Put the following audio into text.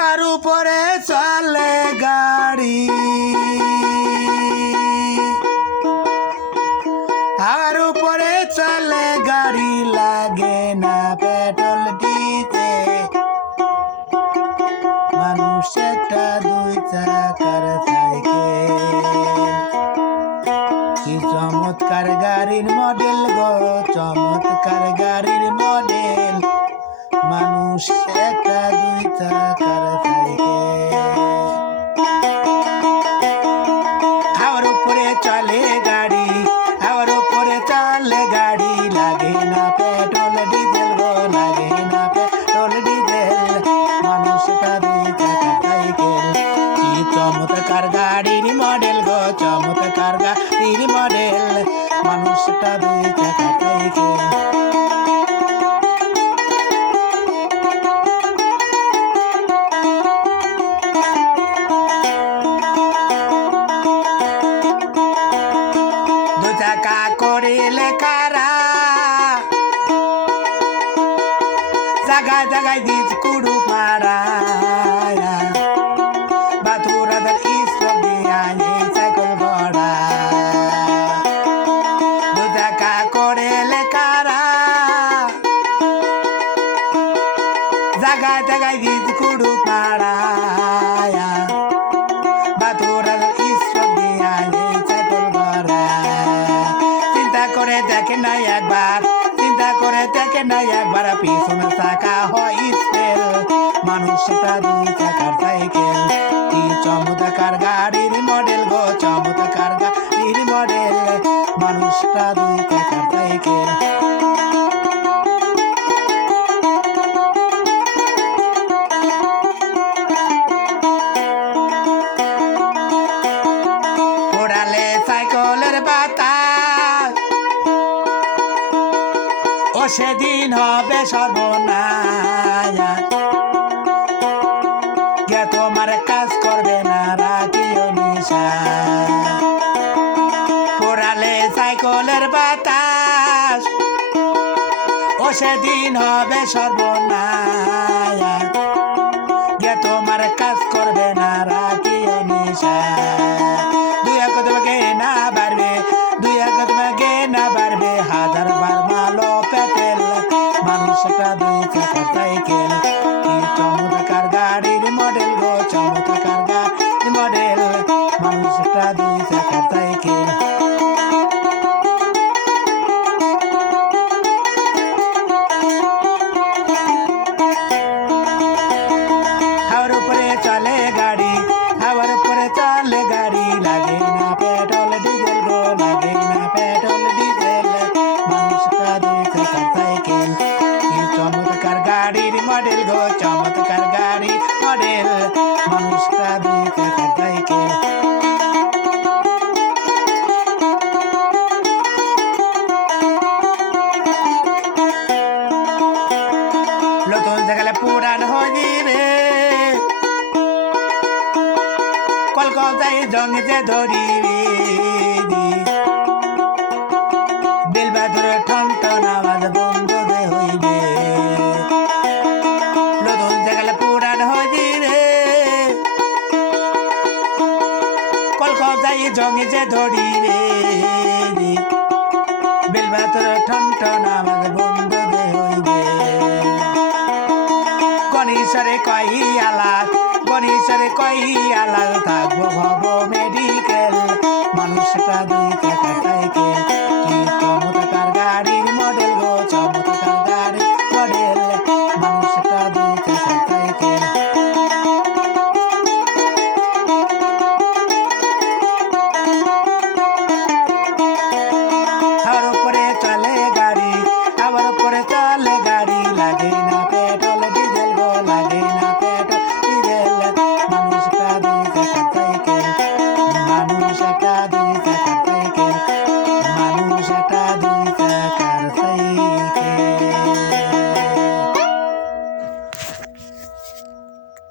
আর উপরে চলে গাড়ি, আর উপরে চলে গাড়ি, লাগে না পেট্রোল দিতে। মানুষ একটা দুই চাকার সাইকেল, কি চমৎকার গাড়ির মডেল গো, চমৎকার গাড়ির মডেল। মানুষ একটা দুই চাকার সাইকেল, হাওয়ার উপরে চলে গাড়ি, হাওয়ার উপরে চলে গাড়ি, লাগে না পেট্রোল ডিজেল গো, লাগে না পেট্রোল ডিজেল। মানুষটা দুই চাকার সাইকেল, কি চমৎকার গাড়ির মডেল গো, চমৎকার গাড়ির মডেল। মানুষটা দুই চাকার সাইকেল। চাকা করিলে কারা, জায়গায় জায়গায় দিস কুড়ু পাড়া, বাথুরাদের স্টক দিয়া এই সাইকেল গড়া। দু চাকা করিলে কারা, জায়গায় জায়গায় দিস কুড়ু পাড়া, বাথুরাদের স্টক দিয়া এই সাইকেল গড়া। চিন্তা করে দেখে না একবার, চিন্তা করে দেখে না একবার, পিছনে চাকা হয় স্পেল। মানুষটা দুই চাকার সাইকেল, কি চমৎকার গাড়ির মডেল গো, চমৎকার গাড়ির মডেল। মানুষটা দুই চাকার সাইকেল। পোড়ালে সাইকেলের বাতাস, ও সেদিন হবে সর্বনাশ। কে তোমার কাজ করবে না, রাখিও নিশা। পোড়ালে সাইকেলের বাতাস, ও সেদিন হবে সর্বনাশ। কে তোমার কাজ করবে না, রাখিও নিশা। দুই এক তোমাকে না বাড়বে, দুই এক তোমাকে না বাড়বে, হাজার বার মালো পেটেল। মানুষটা দুই চাকার সাইকেল, কি চমৎকার গাড়ির মডেল গো, চমৎকার গাড়ির মডেল। মানুষটা দুই চাকার সাইকেল। হাওয়ার উপরে চলে গাড়ি, হাওয়ার উপরে চলে গাড়ি, লাগে না পেট্রোল ডিজেল গো, লাগে না পেট্রোল ডিজেল। মানুষটা দুই চাকার সাইকেল, কি চমৎকার গাড়ির মডেল গো, চমৎকার গাড়ি মডেল। মানুষটা দুই চাকার সাইকেল। নতুন জায়গায় পুরান হয়ে যাবে, কলকাতায় জঙ্গিতে ধরিবে। বেলবাদুরে ঠনঠন আওয়াজ বন্ধ হইবে। নতুন জায়গায় পুরান হয়ে যাবে, কলকাতায় জঙ্গিতে ধরিবে। বেলবাদুরে ঠনঠন আওয়াজ বন্ধ হইবে। গণেশ্বরে কই আলাদ, গণেশ্বরে কই আলাদ, থাকবো ভব মেডিকেল। মানুষটা দুই চাকার সাইকেল,